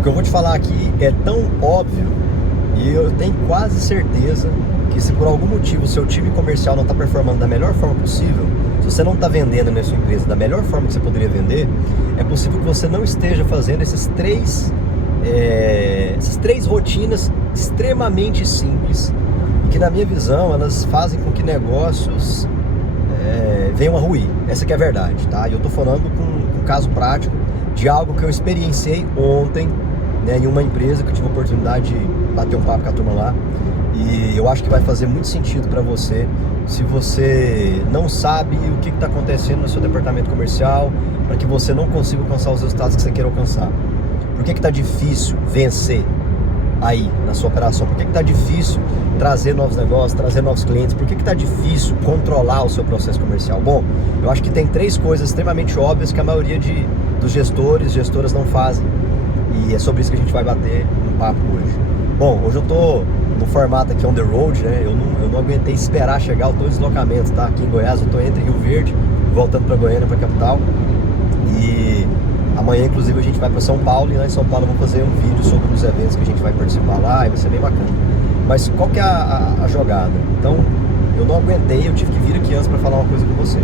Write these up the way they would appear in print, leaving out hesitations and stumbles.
O que eu vou te falar aqui é tão óbvio e eu tenho quase certeza que se por algum motivo o seu time comercial não está performando da melhor forma possível, se você não está vendendo na sua empresa da melhor forma que você poderia vender, é possível que você não esteja fazendo essas três rotinas extremamente simples, que na minha visão elas fazem com que negócios venham a ruir. Essa que é a verdade, tá? E eu tô falando com um caso prático de algo que eu experienciei ontem, né, em uma empresa que eu tive a oportunidade de bater um papo com a turma lá, e eu acho que vai fazer muito sentido para você se você não sabe o que está acontecendo no seu departamento comercial, para que você não consiga alcançar os resultados que você quer alcançar. Por que está difícil vencer aí na sua operação? Por que está difícil trazer novos negócios, trazer novos clientes? Por que está difícil controlar o seu processo comercial? Bom, eu acho que tem três coisas extremamente óbvias que a maioria dos gestoras não fazem. E é sobre isso que a gente vai bater um papo hoje. Bom, hoje eu tô no formato aqui on the road, né? Eu não aguentei esperar chegar, eu tô em deslocamento, tá? Aqui em Goiás, eu tô entre Rio Verde, voltando para Goiânia, para a capital. E amanhã, inclusive, a gente vai para São Paulo, e lá em São Paulo eu vou fazer um vídeo sobre os eventos que a gente vai participar lá, e vai ser bem bacana. Mas qual que é a jogada? Então, eu não aguentei, eu tive que vir aqui antes para falar uma coisa com você.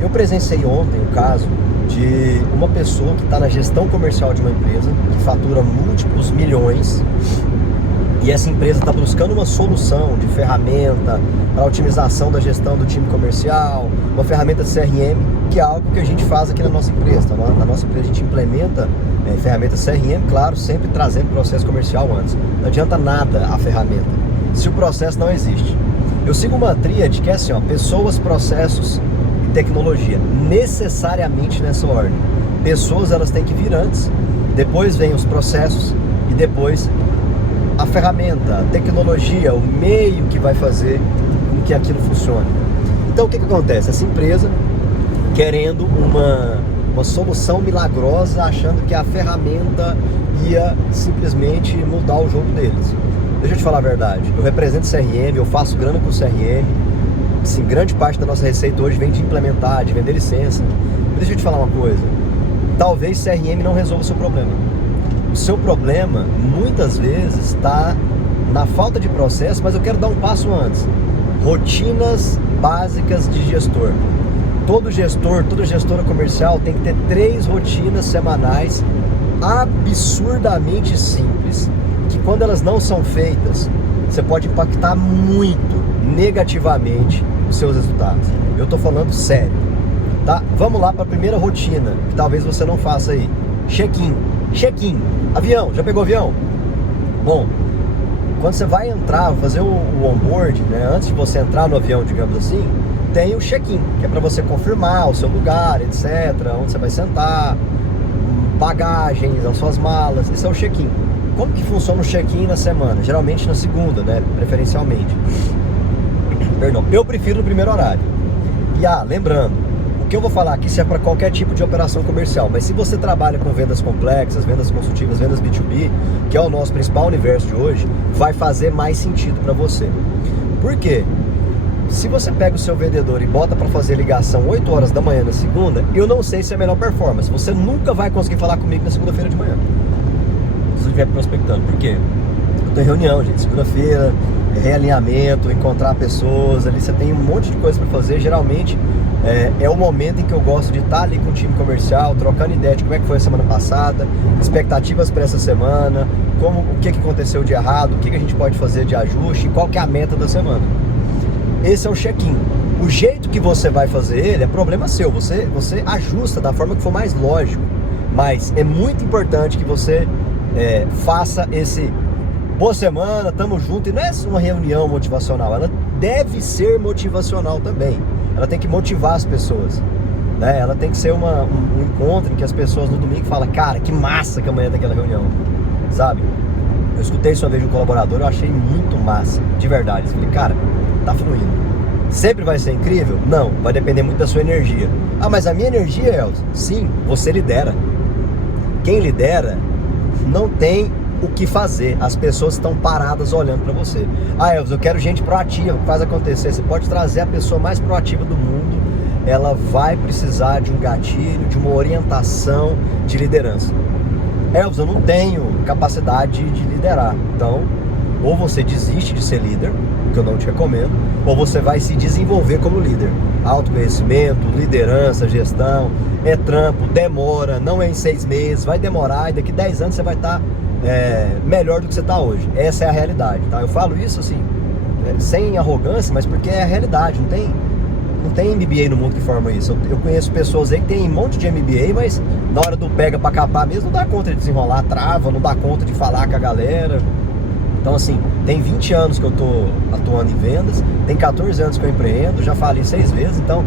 Eu presenciei ontem o caso de uma pessoa que está na gestão comercial de uma empresa, que fatura múltiplos milhões, e essa empresa está buscando uma solução de ferramenta para otimização da gestão do time comercial, uma ferramenta de CRM, que é algo que a gente faz aqui na nossa empresa. Na nossa empresa a gente implementa ferramentas CRM, claro, sempre trazendo processo comercial antes. Não adianta nada a ferramenta se o processo não existe. Eu sigo uma tríade que é assim, ó, pessoas, processos e tecnologia, necessariamente nessa ordem. Pessoas, elas têm que vir antes, depois vem os processos e depois a ferramenta, a tecnologia, o meio que vai fazer com que aquilo funcione. Então o que acontece? Essa empresa querendo uma solução milagrosa, achando que a ferramenta ia simplesmente mudar o jogo deles. Deixa eu te falar a verdade, eu represento CRM, eu faço grana com CRM, sim, grande parte da nossa receita hoje vem de implementar, de vender licença. Mas deixa eu te falar uma coisa, talvez CRM não resolva o seu problema. O seu problema, muitas vezes, está na falta de processo, mas eu quero dar um passo antes. Rotinas básicas de gestor. Todo gestor, toda gestora comercial tem que ter 3 rotinas semanais absurdamente simples, que quando elas não são feitas, você pode impactar muito negativamente os seus resultados. Eu estou falando sério, tá? Vamos lá para a primeira rotina, que talvez você não faça aí. Check-in. Avião, já pegou avião? Bom, quando você vai entrar, fazer o onboard, né, antes de você entrar no avião, digamos assim, tem o check-in, que é para você confirmar o seu lugar, etc, onde você vai sentar, bagagens, as suas malas, esse é o check-in. Como que funciona o check-in na semana? Geralmente na segunda, né, preferencialmente. Perdão, eu prefiro no primeiro horário. E lembrando, o que eu vou falar aqui serve para qualquer tipo de operação comercial, mas se você trabalha com vendas complexas, vendas consultivas, vendas B2B, que é o nosso principal universo de hoje, vai fazer mais sentido para você. Por quê? Se você pega o seu vendedor e bota para fazer ligação 8 horas da manhã na segunda, eu não sei se é a melhor performance. Você nunca vai conseguir falar comigo na segunda-feira de manhã, se você estiver prospectando. Por quê? Eu tô em reunião, gente, segunda-feira, realinhamento, encontrar pessoas, ali você tem um monte de coisa para fazer. Geralmente é o momento em que eu gosto de estar ali com o time comercial, trocando ideia de como é que foi a semana passada, expectativas para essa semana, o que aconteceu de errado, o que a gente pode fazer de ajuste e qual que é a meta da semana. Esse é o check-in. O jeito que você vai fazer ele é problema seu, você ajusta da forma que for mais lógico, mas é muito importante que você faça esse boa semana, tamo junto, e não é uma reunião motivacional, ela deve ser motivacional também. Ela tem que motivar as pessoas, né? Ela tem que ser um encontro em que as pessoas no domingo falam, cara, que massa que amanhã tem aquela reunião, sabe? Eu escutei isso uma vez de um colaborador, eu achei muito massa, de verdade. Eu falei, cara, tá fluindo. Sempre vai ser incrível? Não, vai depender muito da sua energia. Ah, mas a minha energia, Elcio? Sim, você lidera. Quem lidera não tem o que fazer, as pessoas estão paradas olhando para você. Ah, Elvis, eu quero gente proativa, que faz acontecer. Você pode trazer a pessoa mais proativa do mundo, ela vai precisar de um gatilho, de uma orientação de liderança. Elvis, eu não tenho capacidade de liderar. Então, ou você desiste de ser líder, que eu não te recomendo, ou você vai se desenvolver como líder. Autoconhecimento, liderança, gestão, é trampo, demora, não é em 6 meses, vai demorar, e daqui 10 anos você vai estar melhor do que você está hoje. Essa é a realidade, tá? Eu falo isso assim, sem arrogância, mas porque é a realidade. Não tem MBA no mundo que forma isso. Eu conheço pessoas aí que tem um monte de MBA, mas na hora do pega pra capar mesmo, não dá conta de desenrolar, trava, não dá conta de falar com a galera. Então assim, tem 20 anos que eu tô atuando em vendas, tem 14 anos que eu empreendo, já falei 6 vezes, então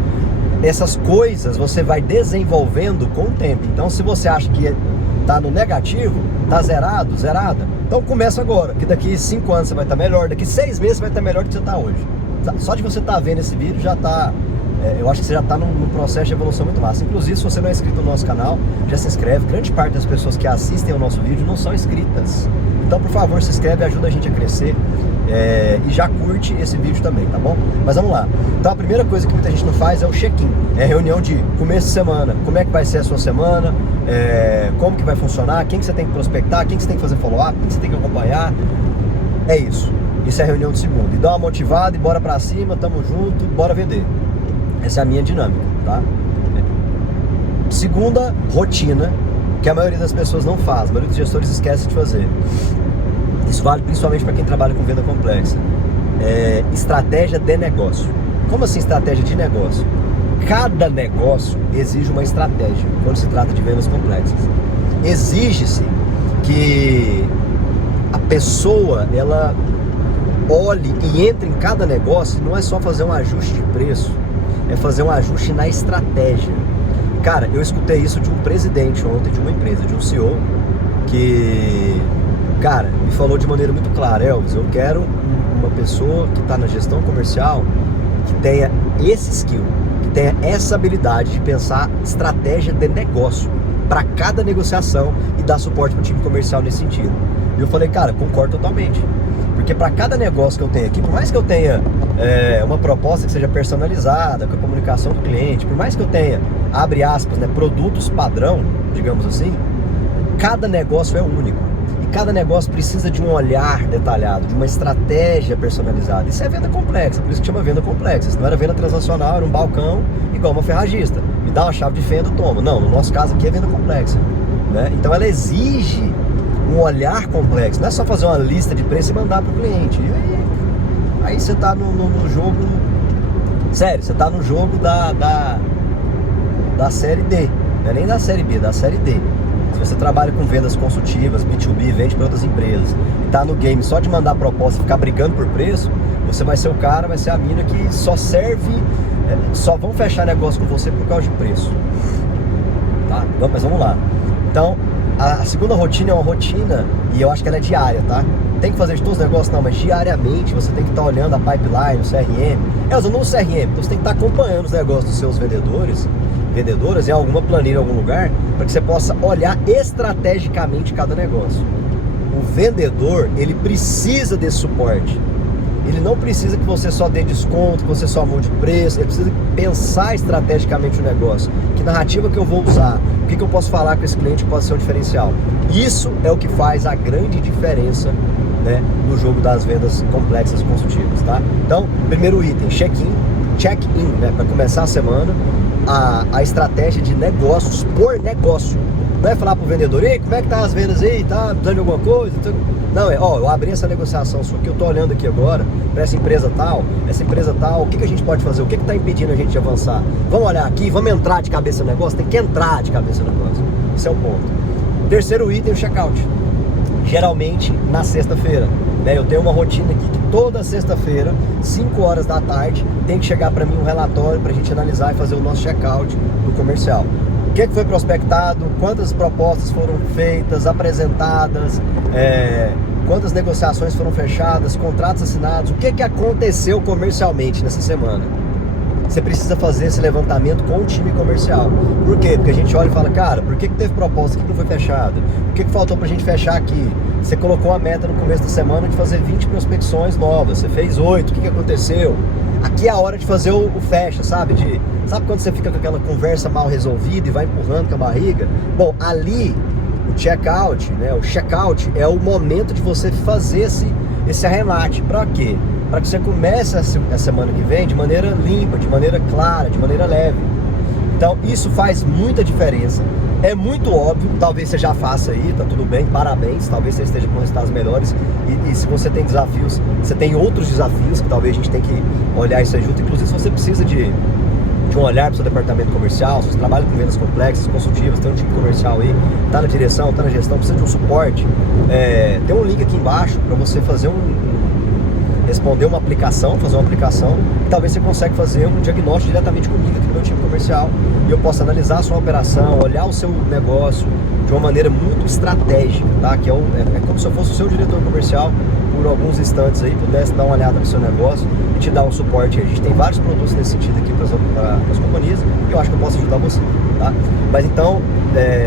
essas coisas você vai desenvolvendo com o tempo. Então se você acha que tá no negativo, tá zerado, zerada, então começa agora, que daqui 5 anos você vai estar melhor, daqui 6 meses você vai estar melhor do que você tá hoje. Só de você estar vendo esse vídeo já tá, eu acho que você já está num processo de evolução muito massa. Inclusive, se você não é inscrito no nosso canal, já se inscreve. Grande parte das pessoas que assistem ao nosso vídeo não são inscritas. Então, por favor, se inscreve, ajuda a gente a crescer. E já curte esse vídeo também, tá bom? Mas vamos lá. Então, a primeira coisa que muita gente não faz é o check-in. É a reunião de começo de semana. Como é que vai ser a sua semana? Como que vai funcionar? Quem que você tem que prospectar? Quem que você tem que fazer follow-up? Quem que você tem que acompanhar? É isso. Isso é a reunião de segunda. E dá uma motivada e bora pra cima, tamo junto, bora vender. Essa é a minha dinâmica, tá? Segunda, rotina, que a maioria das pessoas não faz, a maioria dos gestores esquece de fazer. Isso vale principalmente para quem trabalha com venda complexa. Estratégia de negócio. Como assim estratégia de negócio? Cada negócio exige uma estratégia quando se trata de vendas complexas. Exige-se que a pessoa, ela olhe e entre em cada negócio. Não é só fazer um ajuste de preço, é fazer um ajuste na estratégia. Cara, eu escutei isso de um presidente ontem de uma empresa, de um CEO, que, cara, me falou de maneira muito clara: Elvis, eu quero uma pessoa que está na gestão comercial que tenha esse skill, que tenha essa habilidade de pensar estratégia de negócio para cada negociação e dar suporte para o time comercial nesse sentido. E eu falei, cara, concordo totalmente. Porque para cada negócio que eu tenho aqui, por mais que eu tenha uma proposta que seja personalizada, com a comunicação do cliente, por mais que eu tenha, abre aspas, produtos padrão, digamos assim, cada negócio é único. E cada negócio precisa de um olhar detalhado, de uma estratégia personalizada. Isso é venda complexa, por isso que chama venda complexa. Isso não era venda transacional, era um balcão igual uma ferragista. Me dá uma chave de fenda, toma. Não, no nosso caso aqui é venda complexa, né? Então ela exige um olhar complexo, não é só fazer uma lista de preço e mandar para o cliente. E aí você está no jogo, sério, você está no jogo da série D, não é nem da série B, da série D. Se você trabalha com vendas consultivas, B2B, vende para outras empresas, e está no game só de mandar proposta e ficar brigando por preço, você vai ser o cara, vai ser a mina que só serve, só vão fechar negócio com você por causa de preço, tá? Mas vamos lá. Então, a segunda rotina é uma rotina, e eu acho que ela é diária, tá? Tem que fazer de todos os negócios? Não, mas diariamente você tem que estar olhando a pipeline, o CRM. Eu não uso CRM, então você tem que estar acompanhando os negócios dos seus vendedoras em alguma planilha, em algum lugar, para que você possa olhar estrategicamente cada negócio. O vendedor, ele precisa desse suporte. Ele não precisa que você só dê desconto, que você só mude preço. Ele precisa pensar estrategicamente o negócio. Que narrativa que eu vou usar? O que eu posso falar com esse cliente que pode ser um diferencial? Isso é o que faz a grande diferença, né, no jogo das vendas complexas e consultivas, tá? Então, primeiro item, check-in, né, para começar a semana, a estratégia de negócios por negócio. Não é falar pro vendedor, ei, como é que tá as vendas aí, tá precisando de alguma coisa? Não, eu abri essa negociação sua que eu tô olhando aqui agora para essa empresa tal, o que a gente pode fazer? O que tá impedindo a gente de avançar? Vamos olhar aqui, vamos entrar de cabeça no negócio? Tem que entrar de cabeça no negócio. Esse é o ponto. Terceiro item, o checkout. Geralmente na sexta-feira, né? Eu tenho uma rotina aqui que toda sexta-feira, 5 horas da tarde, tem que chegar para mim um relatório para a gente analisar e fazer o nosso checkout do comercial. O que foi prospectado, quantas propostas foram feitas, apresentadas, quantas negociações foram fechadas, contratos assinados, o que aconteceu comercialmente nessa semana. Você precisa fazer esse levantamento com o time comercial. Por quê? Porque a gente olha e fala, cara, por que teve proposta, o que não foi fechada? O que faltou pra gente fechar aqui? Você colocou a meta no começo da semana de fazer 20 prospecções novas, você fez 8, o que aconteceu? Aqui é a hora de fazer o fecha, sabe? Sabe quando você fica com aquela conversa mal resolvida e vai empurrando com a barriga? Bom, ali O checkout, né? O checkout é o momento de você fazer esse arremate. Para quê? Para que você comece a semana que vem de maneira limpa, de maneira clara, de maneira leve. Então isso faz muita diferença. É muito óbvio, talvez você já faça aí, tá tudo bem, parabéns, talvez você esteja com resultados melhores e se você tem desafios, você tem outros desafios que talvez a gente tem que olhar isso aí junto, inclusive se você precisa de um olhar para o seu departamento comercial, se você trabalha com vendas complexas, consultivas, tem um time comercial aí, tá na direção, tá na gestão, precisa de um suporte, tem um link aqui embaixo para você fazer responder uma aplicação, fazer uma aplicação, e talvez você consiga fazer um diagnóstico diretamente comigo aqui no meu time comercial e eu possa analisar a sua operação, olhar o seu negócio de uma maneira muito estratégica, tá? Que é como se eu fosse o seu diretor comercial por alguns instantes aí, pudesse dar uma olhada no seu negócio e te dar um suporte aí. A gente tem vários produtos nesse sentido aqui para as companhias e eu acho que eu posso ajudar você, tá? Mas então,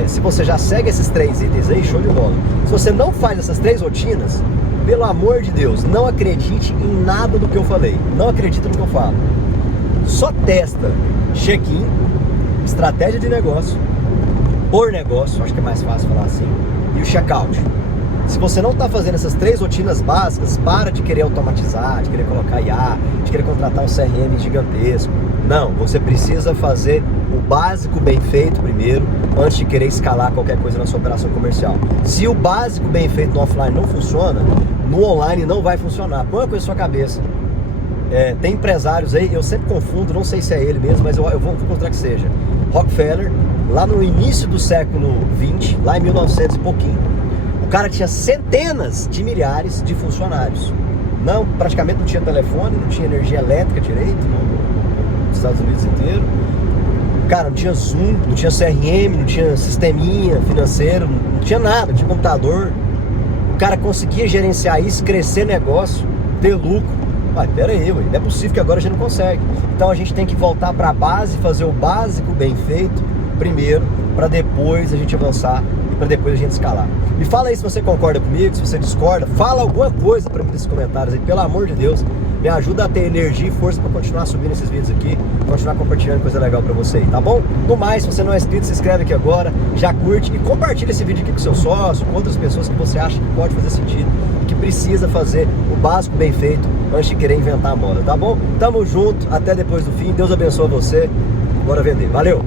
se você já segue esses 3 itens aí, show de bola. Se você não faz essas 3 rotinas, pelo amor de Deus, não acredite em nada do que eu falei. Não acredita no que eu falo. Só testa check-in, estratégia de negócio, por negócio, acho que é mais fácil falar assim, e o check-out. Se você não está fazendo essas 3 rotinas básicas, para de querer automatizar, de querer colocar IA, de querer contratar um CRM gigantesco. Não, você precisa fazer o básico bem feito primeiro, antes de querer escalar qualquer coisa na sua operação comercial. Se o básico bem feito no offline não funciona, no online não vai funcionar. Põe uma coisa na sua cabeça. Tem empresários aí, eu sempre confundo, não sei se é ele mesmo, mas eu vou considerar que seja. Rockefeller, lá no início do século XX, lá em 1900 e pouquinho, o cara tinha centenas de milhares de funcionários. Praticamente não tinha telefone, não tinha energia elétrica direito nos Estados Unidos inteiro. Cara, não tinha Zoom, não tinha CRM, não tinha sisteminha financeiro, não tinha nada, não tinha computador. O cara conseguia gerenciar isso, crescer negócio, ter lucro. Mas pera aí, não é possível que agora a gente não consegue. Então a gente tem que voltar para a base, fazer o básico bem feito primeiro, para depois a gente avançar e para depois a gente escalar. Me fala aí se você concorda comigo, se você discorda, fala alguma coisa para mim nesses comentários aí, pelo amor de Deus. Me ajuda a ter energia e força para continuar subindo esses vídeos aqui, continuar compartilhando coisa legal para você aí, tá bom? No mais, se você não é inscrito, se inscreve aqui agora, já curte e compartilha esse vídeo aqui com seu sócio, com outras pessoas que você acha que pode fazer sentido e que precisa fazer o básico bem feito antes de querer inventar a moda, tá bom? Tamo junto, até depois do fim, Deus abençoe você, bora vender, valeu!